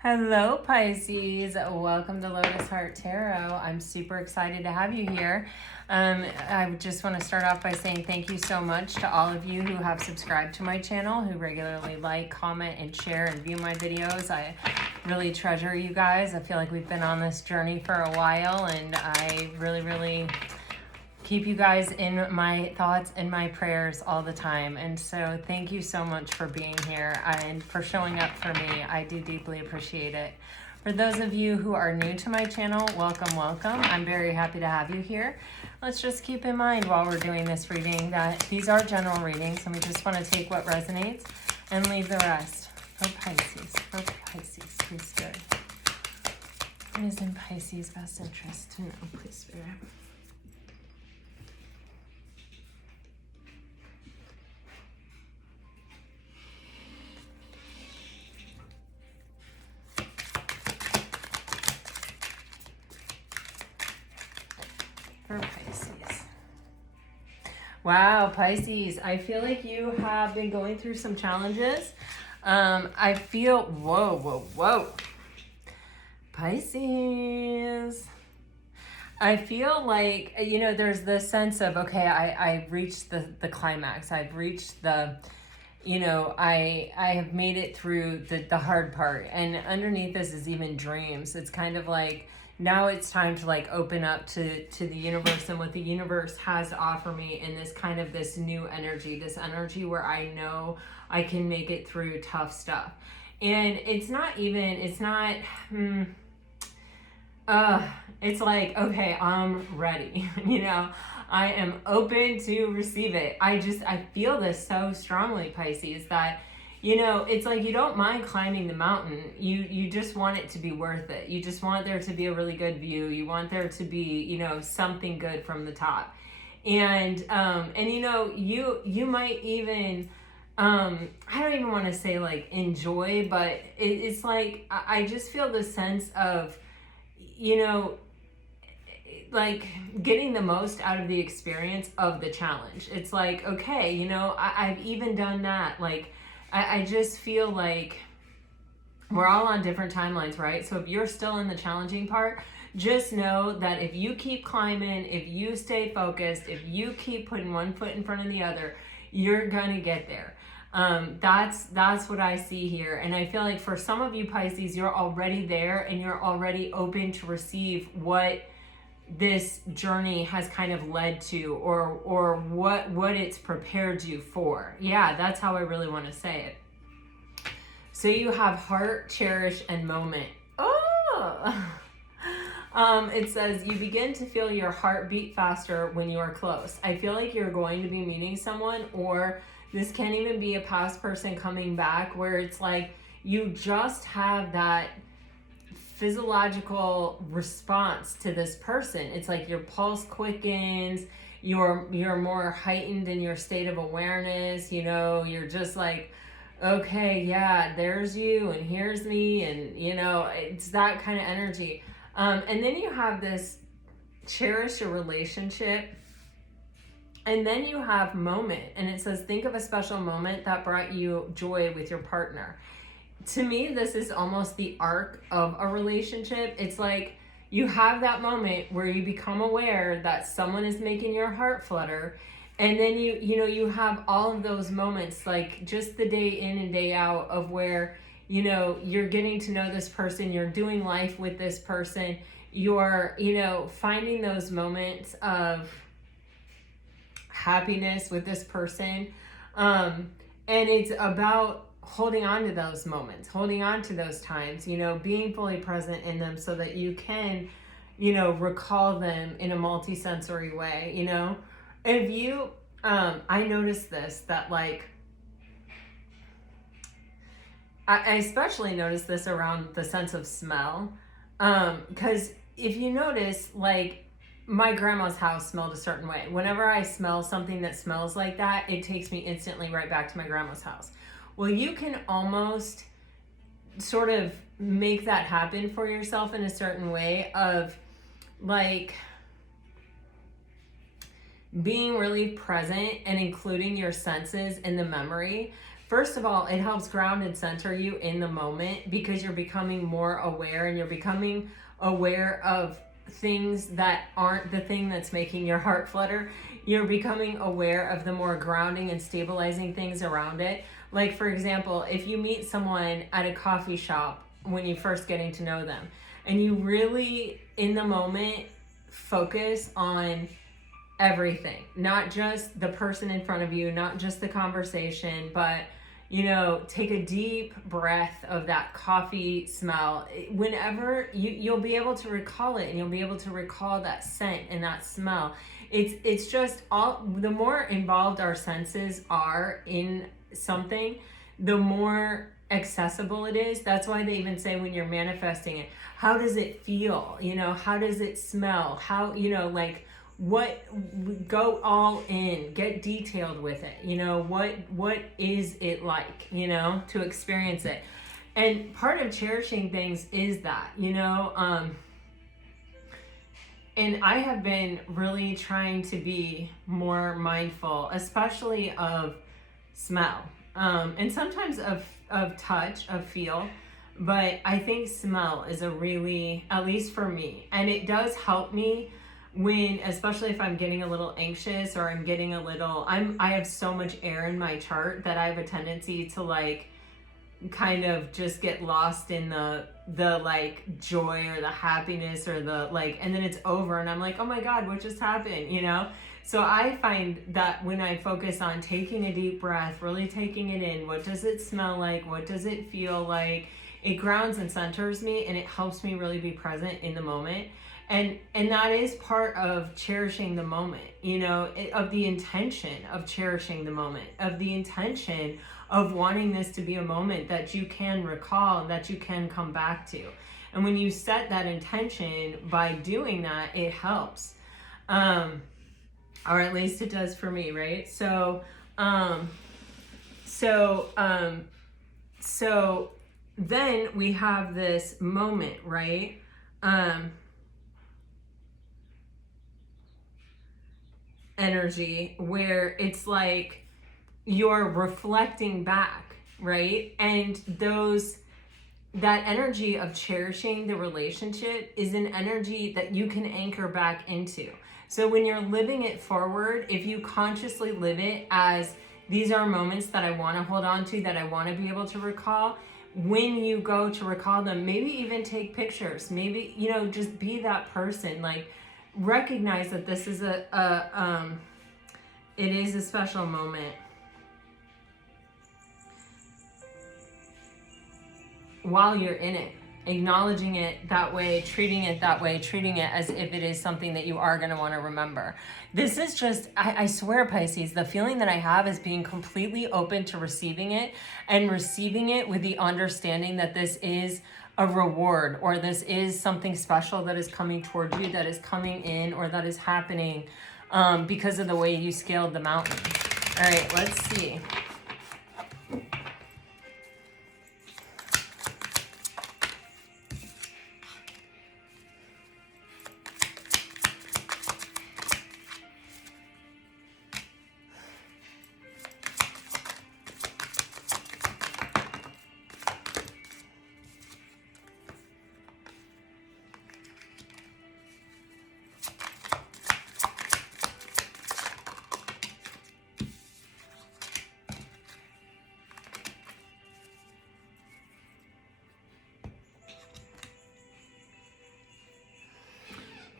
Hello, Pisces. Welcome to Lotus Heart Tarot. I'm super excited to have you here. I just want to start off by saying thank you so much to all of you who have subscribed to my channel, who regularly like, comment, and share and view my videos. I really treasure you guys. I feel like we've been on this journey for a while, and I really keep you guys in my thoughts and my prayers all the time. And so thank you so much for being here and for showing up for me. I do deeply appreciate it. For those of you who are new to my channel, welcome. I'm very happy to have you here. Let's just keep in mind while we're doing this reading that these are general readings, and we just want to take what resonates and leave the rest. For Pisces, please Spirit. It is in Pisces' best interest to know, please Spirit. For Pisces. Wow, Pisces, I feel like you have been going through some challenges. I feel, whoa. Pisces. I feel like, there's this sense of, okay, I reached the climax. I've reached the, I have made it through the hard part. And underneath this is even dreams. It's kind of like, now it's time to like open up to the universe and what the universe has to offer me in this new energy, this energy where I know I can make it through tough stuff. And it's like, okay, I'm ready. I am open to receive it. I feel this so strongly, Pisces, that it's like you don't mind climbing the mountain. You just want it to be worth it. You just want there to be a really good view. You want there to be, something good from the top. And you might even, I don't even want to say like enjoy, but it's like, I just feel the sense of, like getting the most out of the experience of the challenge. It's like, okay, I've even done that. Like, I just feel like we're all on different timelines, right? So if you're still in the challenging part, just know that if you keep climbing, if you stay focused, if you keep putting one foot in front of the other, you're gonna get there. That's what I see here. And I feel like for some of you Pisces, you're already there and you're already open to receive what this journey has kind of led to, or what it's prepared you for. Yeah, that's how I really want to say it. So you have heart, cherish, and moment. It says you begin to feel your heart beat faster when you are close. I feel like you're going to be meeting someone, or this can even be a past person coming back, where it's like you just have that physiological response to this person. It's like your pulse quickens, you're more heightened in your state of awareness. You're just like, okay, yeah, there's you and here's me, and it's that kind of energy. And then you have this cherish a relationship, and then you have moment, and it says think of a special moment that brought you joy with your partner. To me, this is almost the arc of a relationship. It's like you have that moment where you become aware that someone is making your heart flutter, and then you have all of those moments, like just the day in and day out, of where you're getting to know this person, you're doing life with this person, you're finding those moments of happiness with this person, and it's about holding on to those moments, holding on to those times, being fully present in them so that you can, recall them in a multi-sensory way. If you, I noticed this, that like, I especially noticed this around the sense of smell, because if you notice, like, my grandma's house smelled a certain way. Whenever I smell something that smells like that, it takes me instantly right back to my grandma's house. Well, you can almost sort of make that happen for yourself in a certain way of like being really present and including your senses in the memory first of all, it helps ground and center you in the moment, because you're becoming more aware, and you're becoming aware of things that aren't the thing that's making your heart flutter. You're becoming aware of the more grounding and stabilizing things around it. Like, for example, if you meet someone at a coffee shop when you're first getting to know them, and you really, in the moment, focus on everything, not just the person in front of you, not just the conversation, but take a deep breath of that coffee smell. Whenever you'll be able to recall it, and you'll be able to recall that scent and that smell. It's just all, the more involved our senses are in something, the more accessible it is. That's why they even say, when you're manifesting it, how does it feel? How does it smell? How, like, what, go all in, get detailed with it. What is it like, to experience it. And part of cherishing things is that, and I have been really trying to be more mindful, especially of smell, and sometimes of touch, of feel. But I think smell is a really, at least for me, and it does help me when, especially if I'm getting a little anxious, or I'm getting a little, I have so much air in my chart that I have a tendency to, like, kind of just get lost in the like joy or the happiness or the like, and then it's over and I'm like, oh my God, what just happened? So I find that when I focus on taking a deep breath, really taking it in, what does it smell like? What does it feel like? It grounds and centers me, and it helps me really be present in the moment. And that is part of cherishing the moment, of the intention of cherishing the moment, of the intention of wanting this to be a moment that you can recall, that you can come back to. And when you set that intention by doing that, it helps. Or at least it does for me, right? So then we have this moment, right? Energy where it's like you're reflecting back, right? And that energy of cherishing the relationship is an energy that you can anchor back into. So when you're living it forward, if you consciously live it as, these are moments that I want to hold on to, that I want to be able to recall, when you go to recall them, maybe even take pictures, maybe, just be that person, like, recognize that this is it is a special moment. While you're in it, acknowledging it that way, treating it that way, treating it as if it is something that you are going to want to remember. This is just, I swear, Pisces, the feeling that I have is being completely open to receiving it, and receiving it with the understanding that this is a reward, or this is something special that is coming towards you, that is coming in, or that is happening because of the way you scaled the mountain. All right, let's see.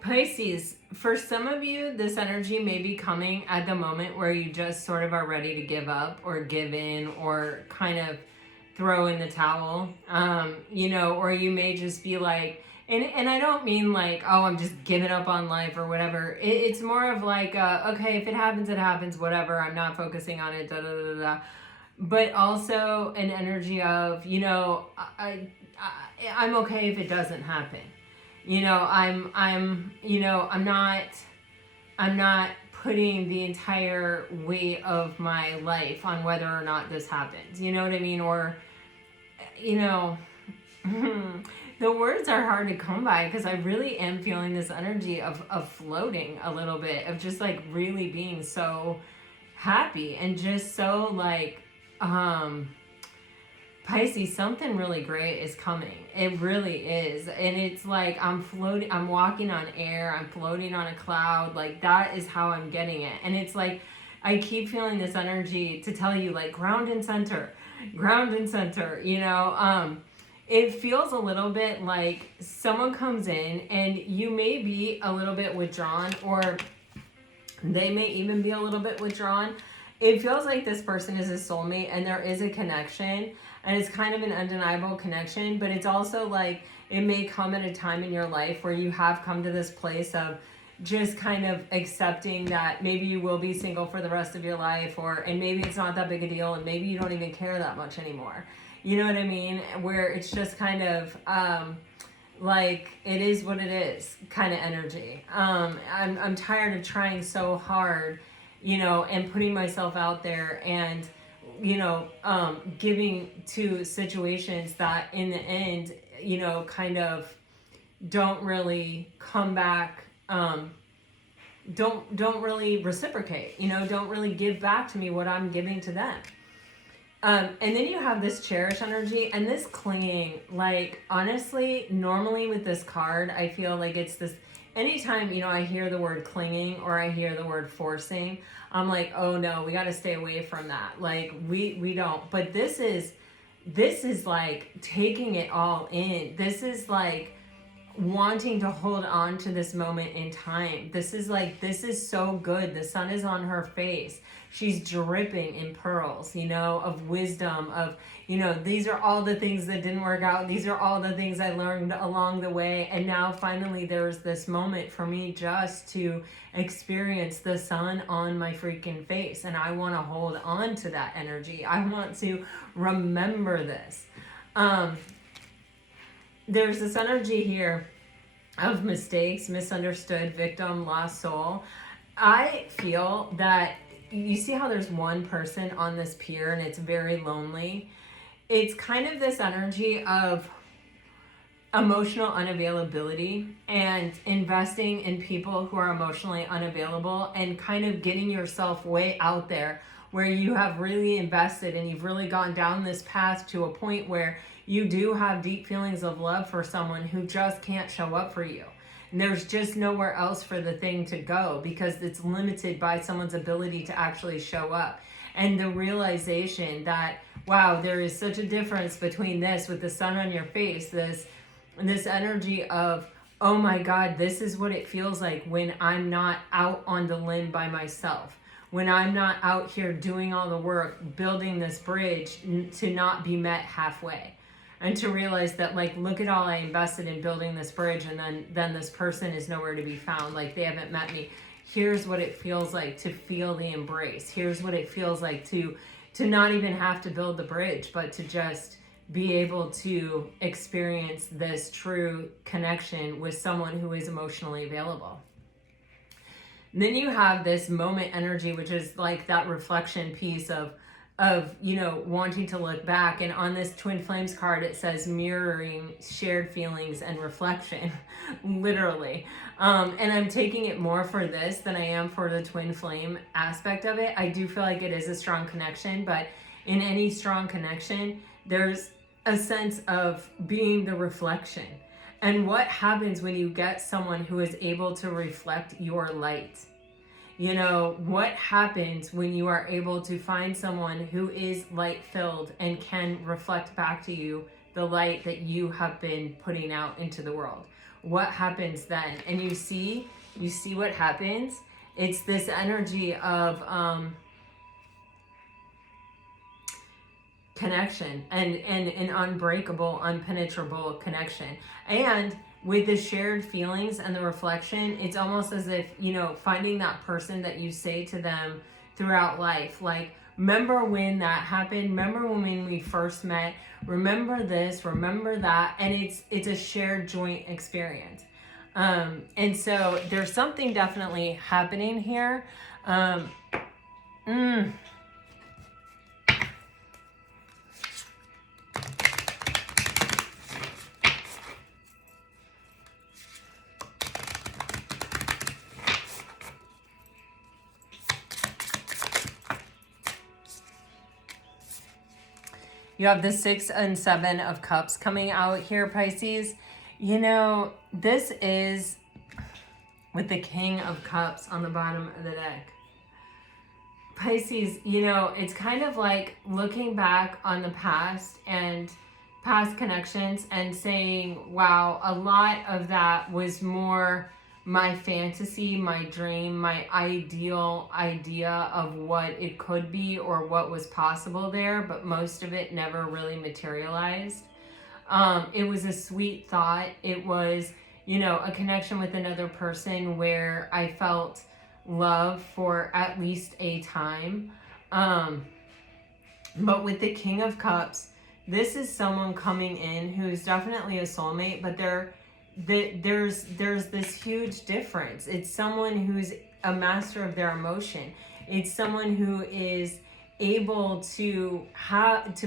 Pisces, for some of you, this energy may be coming at the moment where you just sort of are ready to give up or give in or kind of throw in the towel, or you may just be like, and I don't mean like, oh, I'm just giving up on life or whatever. It's more of like, okay, if it happens, it happens, whatever. I'm not focusing on it, da da da da. But also an energy of, I'm okay if it doesn't happen. I'm not putting the entire weight of my life on whether or not this happens. You know what I mean? Or, the words are hard to come by, because I really am feeling this energy of floating a little bit, of just like really being so happy and just so like Pisces, something really great is coming. It really is. And it's like I'm floating, I'm walking on air, I'm floating on a cloud. Like that is how I'm getting it. And it's like I keep feeling this energy to tell you like ground and center, you know. It feels a little bit like someone comes in and you may be a little bit withdrawn, or they may even be a little bit withdrawn. It feels like this person is a soulmate and there is a connection, and it's kind of an undeniable connection, but it's also like it may come at a time in your life where you have come to this place of just kind of accepting that maybe you will be single for the rest of your life, and maybe it's not that big a deal, and maybe you don't even care that much anymore. You know what I mean? Where it's just kind of like it is what it is kind of energy. I'm tired of trying so hard, you know, and putting myself out there and, you know, giving to situations that in the end, you know, kind of don't really come back, don't really reciprocate, you know, don't really give back to me what I'm giving to them. And then you have this cherish energy and this clinging. Like, honestly, normally with this card, I feel like it's this, anytime, you know, I hear the word clinging or I hear the word forcing, I'm like, oh no, we got to stay away from that. Like, we don't. But this is like taking it all in. This is like wanting to hold on to this moment in time. This is like, this is so good. The sun is on her face. She's dripping in pearls, you know, of wisdom, of, you know, these are all the things that didn't work out. These are all the things I learned along the way. And now finally there's this moment for me just to experience the sun on my freaking face. And I want to hold on to that energy. I want to remember this. There's this energy here of mistakes, misunderstood, victim, lost soul. I feel that you see how there's one person on this pier and it's very lonely. It's kind of this energy of emotional unavailability and investing in people who are emotionally unavailable and kind of getting yourself way out there where you have really invested and you've really gone down this path to a point where you do have deep feelings of love for someone who just can't show up for you. And there's just nowhere else for the thing to go because it's limited by someone's ability to actually show up. And the realization that, wow, there is such a difference between this with the sun on your face, this energy of, oh my God, this is what it feels like when I'm not out on the limb by myself. When I'm not out here doing all the work, building this bridge to not be met halfway. And to realize that, like, look at all I invested in building this bridge, and then this person is nowhere to be found. Like, they haven't met me. Here's what it feels like to feel the embrace. Here's what it feels like to not even have to build the bridge, but to just be able to experience this true connection with someone who is emotionally available. And then you have this moment energy, which is like that reflection piece of, you know, wanting to look back. And on this Twin Flames card, it says mirroring shared feelings and reflection, literally. And I'm taking it more for this than I am for the Twin Flame aspect of it. I do feel like it is a strong connection, but in any strong connection, there's a sense of being the reflection. And what happens when you get someone who is able to reflect your light? You know, what happens when you are able to find someone who is light-filled and can reflect back to you the light that you have been putting out into the world? What happens then? And you see what happens? It's this energy of connection and an unbreakable, unpenetrable connection. And with the shared feelings and the reflection, it's almost as if, you know, finding that person that you say to them throughout life, like, remember when that happened? Remember when we first met? Remember this, remember that. And it's a shared joint experience. And so there's something definitely happening here. You have the 6 and 7 of Cups coming out here, Pisces. You know, this is with the King of Cups on the bottom of the deck. Pisces, you know, it's kind of like looking back on the past and past connections and saying, wow, a lot of that was more my fantasy, my dream, my ideal idea of what it could be or what was possible there, but most of it never really materialized. It was a sweet thought. It was, you know, a connection with another person where I felt love for at least a time. But with the King of Cups, this is someone coming in who's definitely a soulmate, but there's this huge difference. It's someone who's a master of their emotion. It's someone who is able to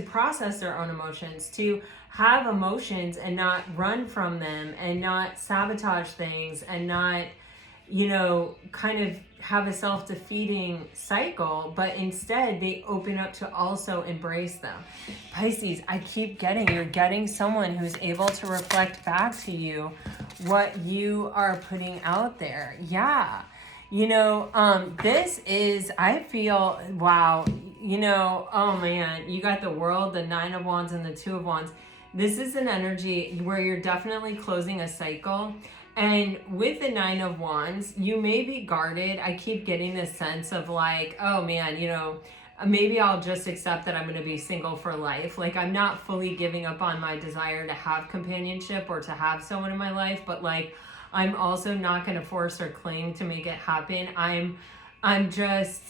process their own emotions, to have emotions and not run from them and not sabotage things and not, you know, kind of have a self-defeating cycle, but instead they open up to also embrace them. Pisces, I keep you're getting someone who's able to reflect back to you what you are putting out there. Yeah. You know, this is, I feel, wow, you know, oh man, you got the World, the 9 of Wands, and the 2 of Wands. This is an energy where you're definitely closing a cycle. And with the 9 of Wands, you may be guarded. I keep getting this sense of like, oh man, you know, maybe I'll just accept that I'm going to be single for life. Like, I'm not fully giving up on my desire to have companionship or to have someone in my life, but like, I'm also not going to force or cling to make it happen. I'm just,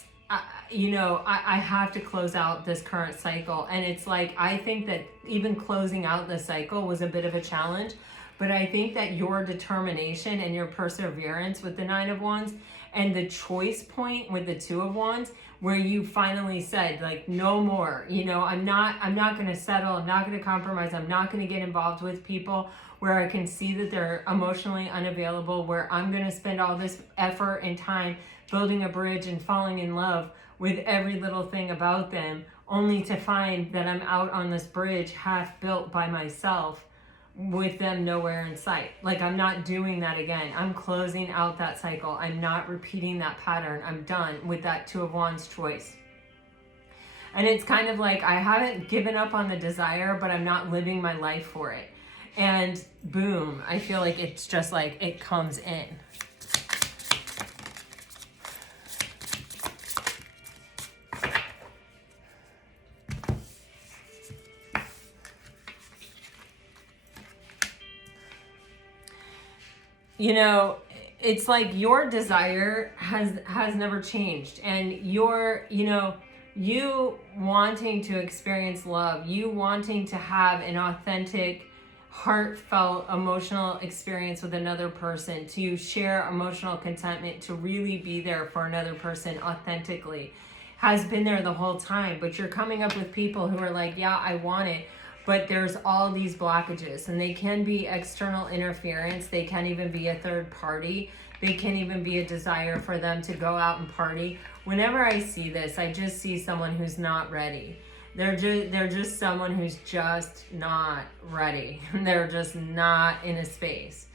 you know, I have to close out this current cycle. And it's like, I think that even closing out the cycle was a bit of a challenge. But I think that your determination and your perseverance with the 9 of Wands and the choice point with the 2 of Wands, where you finally said, like, no more, you know, I'm not going to settle. I'm not going to compromise. I'm not going to get involved with people where I can see that they're emotionally unavailable, where I'm going to spend all this effort and time building a bridge and falling in love with every little thing about them, only to find that I'm out on this bridge half built by myself, with them nowhere in sight. Like, I'm not doing that again. I'm closing out that cycle. I'm not repeating that pattern. I'm done with that 2 of Wands choice. And it's kind of like, I haven't given up on the desire, but I'm not living my life for it. And boom, I feel like it's just like it comes in. You know, it's like your desire has never changed, and your, you know, you wanting to experience love, you wanting to have an authentic, heartfelt, emotional experience with another person, to share emotional contentment, to really be there for another person authentically, has been there the whole time. But you're coming up with people who are like, yeah, I want it, but there's all these blockages, and they can be external interference. They can even be a third party. They can even be a desire for them to go out and party. Whenever I see this, I just see someone who's not ready. They're just someone who's just not ready. They're just not in a space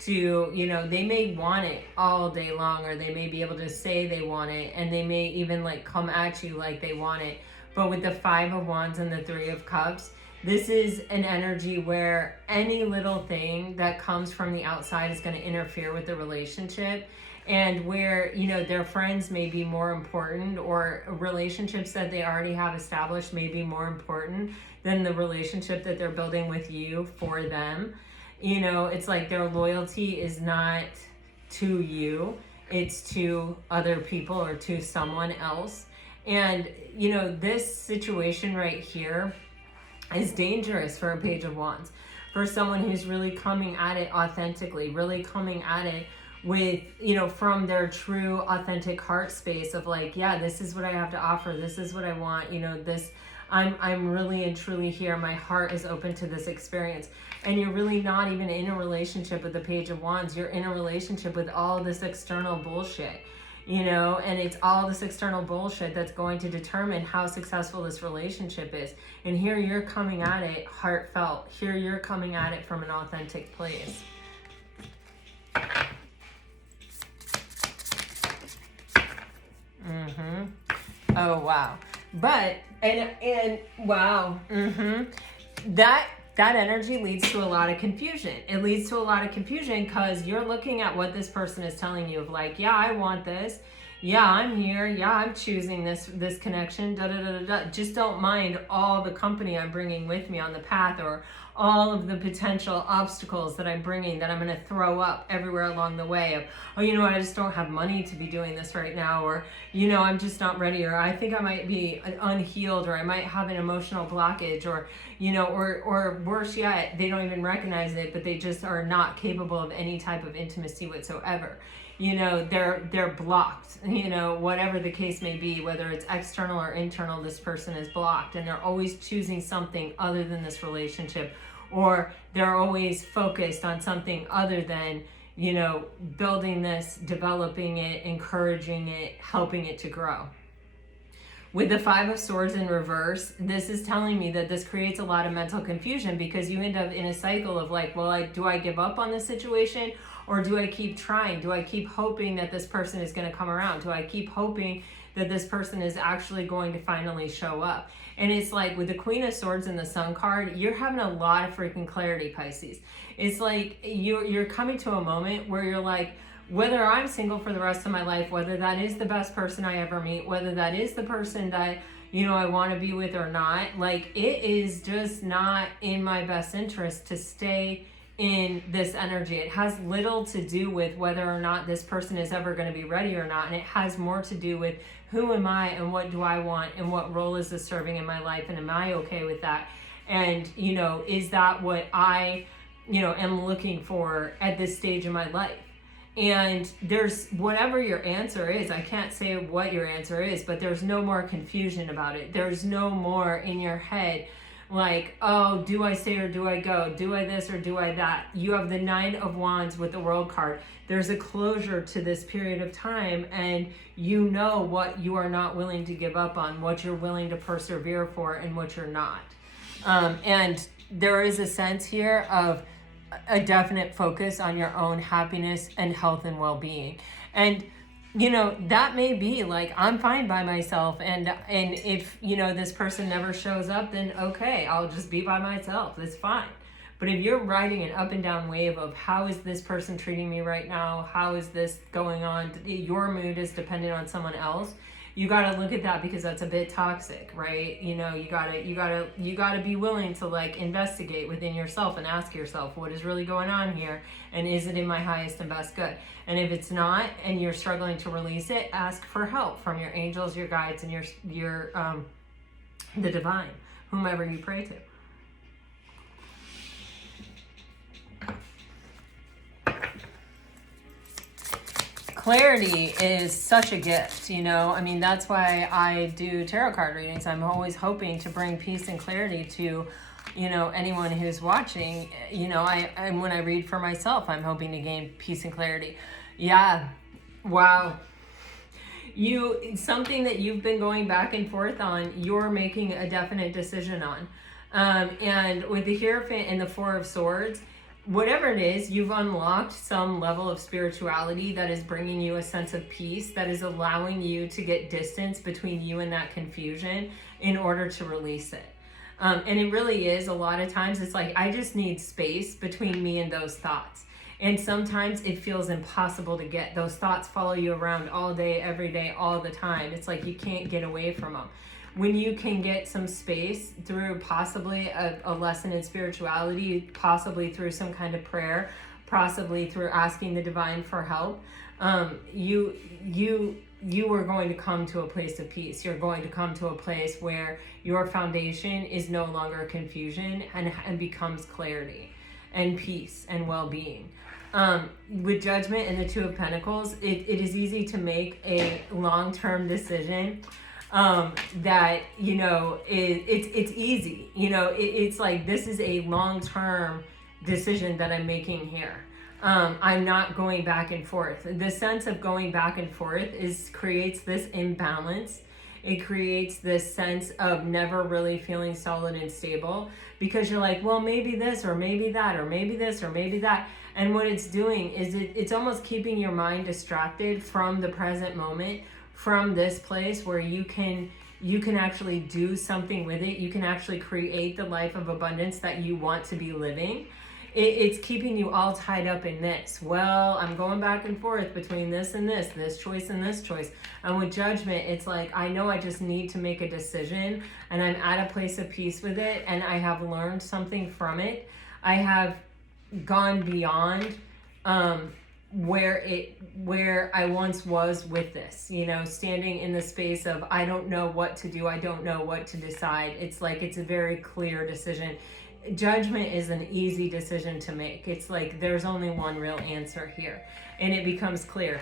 to, you know, they may want it all day long, or they may be able to say they want it, and they may even like come at you like they want it. But with the 5 of Wands and the 3 of Cups, this is an energy where any little thing that comes from the outside is going to interfere with the relationship, and where, you know, their friends may be more important, or relationships that they already have established may be more important than the relationship that they're building with you for them. You know, it's like their loyalty is not to you, it's to other people or to someone else. And, you know, this situation right here is dangerous for a Page of Wands, for someone who's really coming at it authentically, really coming at it with, you know, from their true authentic heart space of like, yeah, this is what I have to offer, this is what I want, you know, this, I'm really and truly here, my heart is open to this experience. And you're really not even in a relationship with the Page of Wands, you're in a relationship with all this external bullshit. you know, and it's all this external bullshit that's going to determine how successful this relationship is. And here you're coming at it heartfelt. Here you're coming at it from an authentic place. Oh, wow. But, and wow. That energy leads to a lot of confusion. It leads to a lot of confusion because you're looking at what this person is telling you of like, yeah, I want this. Yeah, I'm here. Yeah, I'm choosing this connection. Da, da, da, da, da. Just don't mind all the company I'm bringing with me on the path, or all of the potential obstacles that I'm bringing that I'm going to throw up everywhere along the way of, oh, you know what, I just don't have money to be doing this right now, or, you know, I'm just not ready, or I think I might be unhealed, or I might have an emotional blockage, or, you know, or worse yet, they don't even recognize it, but they just are not capable of any type of intimacy whatsoever. You know, they're blocked, you know, whatever the case may be, whether it's external or internal, this person is blocked, and they're always choosing something other than this relationship, or they're always focused on something other than, you know, building this, developing it, encouraging it, helping it to grow. With the Five of Swords in reverse, this is telling me that this creates a lot of mental confusion, because you end up in a cycle of like, well, do I give up on this situation? Or do I keep trying? Do I keep hoping that this person is going to come around? Do I keep hoping that this person is actually going to finally show up? And it's like with the Queen of Swords and the Sun card, you're having a lot of freaking clarity, Pisces. It's like you're coming to a moment where you're like, whether I'm single for the rest of my life, whether that is the best person I ever meet, whether that is the person that, you know, I want to be with or not, like, it is just not in my best interest to stay in this energy. It has little to do with whether or not this person is ever going to be ready or not, and it has more to do with who am I and what do I want and what role is this serving in my life, and am I okay with that, and, you know, is that what I, you know, am looking for at this stage in my life. And there's whatever your answer is, I can't say what your answer is, but there's no more confusion about it. There's no more in your head like, oh, do I stay or do I go? Do I this or do I that? You have the Nine of Wands with the World card. There's a closure to this period of time, and you know what you are not willing to give up on, what you're willing to persevere for, and what you're not. And there is a sense here of a definite focus on your own happiness and health and well-being. And you know, that may be like, I'm fine by myself, and if, you know, this person never shows up, then okay, I'll just be by myself. That's fine. But if you're riding an up and down wave of how is this person treating me right now, how is this going on, your mood is dependent on someone else, you got to look at that, because that's a bit toxic, right? You know, you got to be willing to like investigate within yourself and ask yourself, what is really going on here, and is it in my highest and best good? And if it's not, and you're struggling to release it, ask for help from your angels, your guides, and your the divine, whomever you pray to. Clarity is such a gift, you know. I mean, that's why I do tarot card readings. I'm always hoping to bring peace and clarity to, you know, anyone who's watching. You know, and when I read for myself, I'm hoping to gain peace and clarity. Yeah. Wow. Something that you've been going back and forth on, you're making a definite decision on. And with the Hierophant and the Four of Swords, whatever it is, you've unlocked some level of spirituality that is bringing you a sense of peace, that is allowing you to get distance between you and that confusion in order to release it. And it really is, a lot of times, it's like, I just need space between me and those thoughts. And sometimes it feels impossible to get. Those thoughts follow you around all day, every day, all the time. It's like you can't get away from them. When you can get some space through possibly a lesson in spirituality, possibly through some kind of prayer, possibly through asking the divine for help, you are going to come to a place of peace. You're going to come to a place where your foundation is no longer confusion and becomes clarity and peace and well-being. With Judgment and the Two of Pentacles, it is easy to make a long-term decision that, you know, it's easy, you know, it's like, this is a long-term decision that I'm making here. I'm not going back and forth. The sense of going back and forth creates this imbalance. It creates this sense of never really feeling solid and stable, because you're like, well, maybe this or maybe that or maybe this or maybe that. And what it's doing is it's almost keeping your mind distracted from the present moment, from this place where you can actually do something with it. You can actually create the life of abundance that you want to be living. It's keeping you all tied up in this. Well, I'm going back and forth between this and this choice and this choice. And with judgment, it's like, I know I just need to make a decision, and I'm at a place of peace with it, and I have learned something from it. I have gone beyond where I once was with this, standing in the space of, I don't know what to do. I don't know what to decide. It's like, it's a very clear decision. Judgment is an easy decision to make. It's like, there's only one real answer here, and it becomes clear.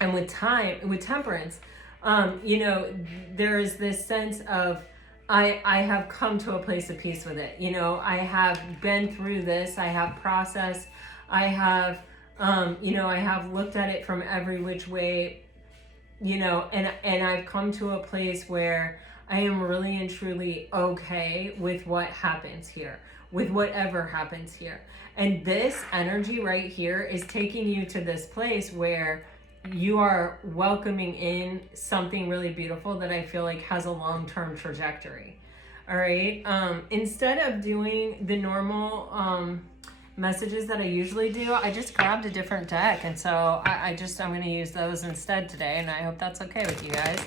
And with temperance, there is this sense of, I have come to a place of peace with it. I have been through this. I have processed. I have, I have looked at it from every which way, and I've come to a place where I am really and truly okay with what happens here, with whatever happens here. And this energy right here is taking you to this place where you are welcoming in something really beautiful that I feel like has a long-term trajectory. All right. Instead of doing the normal messages that I usually do, I just grabbed a different deck. And so I'm going to use those instead today. And I hope that's okay with you guys.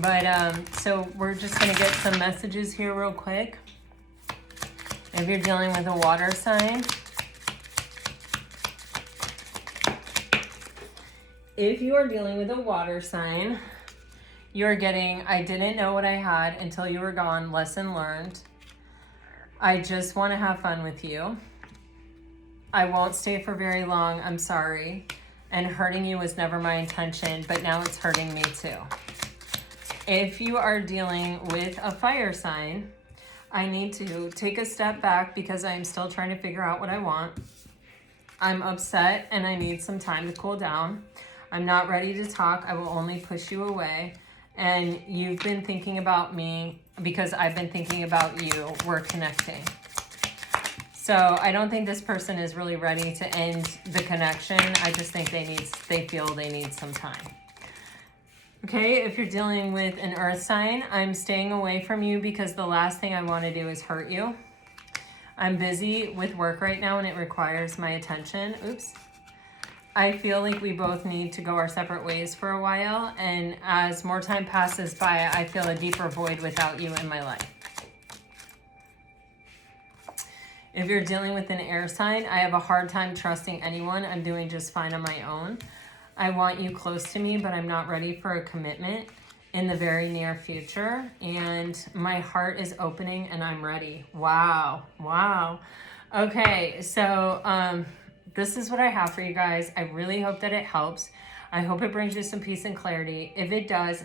But so we're just going to get some messages here real quick. If you're dealing with a water sign, you're getting, I didn't know what I had until you were gone, lesson learned. I just want to have fun with you. I won't stay for very long, I'm sorry. And hurting you was never my intention, but now it's hurting me too. If you are dealing with a fire sign, I need to take a step back because I'm still trying to figure out what I want. I'm upset and I need some time to cool down. I'm not ready to talk. I will only push you away. And you've been thinking about me because I've been thinking about you. We're connecting. So I don't think this person is really ready to end the connection. I just think they feel they need some time. Okay, if you're dealing with an earth sign, I'm staying away from you because the last thing I want to do is hurt you. I'm busy with work right now and it requires my attention. Oops. I feel like we both need to go our separate ways for a while. And as more time passes by, I feel a deeper void without you in my life. If you're dealing with an air sign, I have a hard time trusting anyone. I'm doing just fine on my own. I want you close to me, but I'm not ready for a commitment in the very near future. And my heart is opening and I'm ready. Wow. Wow. Okay. So, this is what I have for you guys. I really hope that it helps. I hope it brings you some peace and clarity. If it does,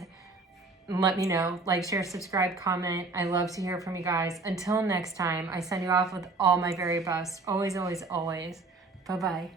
let me know. Like, share, subscribe, comment. I love to hear from you guys. Until next time, I send you off with all my very best. Always, always, always. Bye-bye.